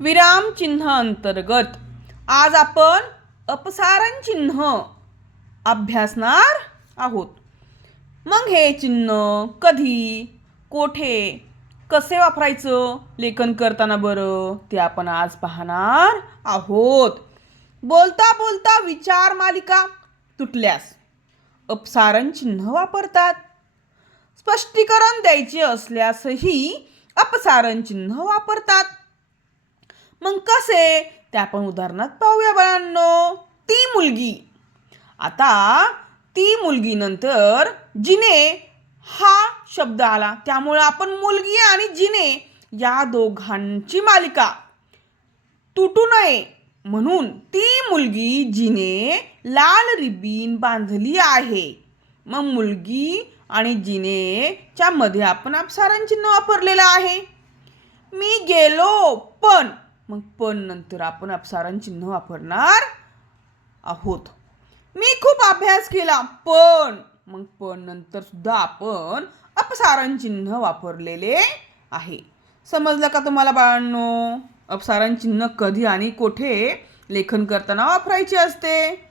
विराम चिन्ह अंतर्गत. आज आपण अपसारण चिन्ह अभ्यासणार आहोत. मग हे चिन्ह कधी कोठे कसे वापरायचं लेखन करताना बरं ते आपण आज पाहणार आहोत. बोलता बोलता विचार मालिका तुटल्यास. अपसारण चिन्ह वापरतात. स्पष्टीकरण द्यायचे असल्यासही अपसारण चिन्ह वापरतात. मग कसे? ते आपण उदाहरणात पाहूया बाळांनो. ती मुलगी. आता ती मुलगी नंतर जिने हा शब्द आला. त्यामुळे आपण मुलगी आणि जिने या दोघांची मालिका. तुटू नये म्हणून ती मुलगी जिने लाल रिबीन बांधली आहे. मग मुलगी आणि जिनेच्या मध्ये आपण अप्सारांचिन्ह वापरलेलं आहे. मी गेलो पण मग पण नंतर आपण अपसारण चिन्ह वापरणार आहोत. मी खूप अभ्यास केला पण मग पण नंतर सुद्धा आपण अपसारण चिन्ह वापरलेले आहे. समजलं का तुम्हाला बाळांनो? अपसारण चिन्ह कधी आणि कोठे लेखन करताना वापरायचे असते?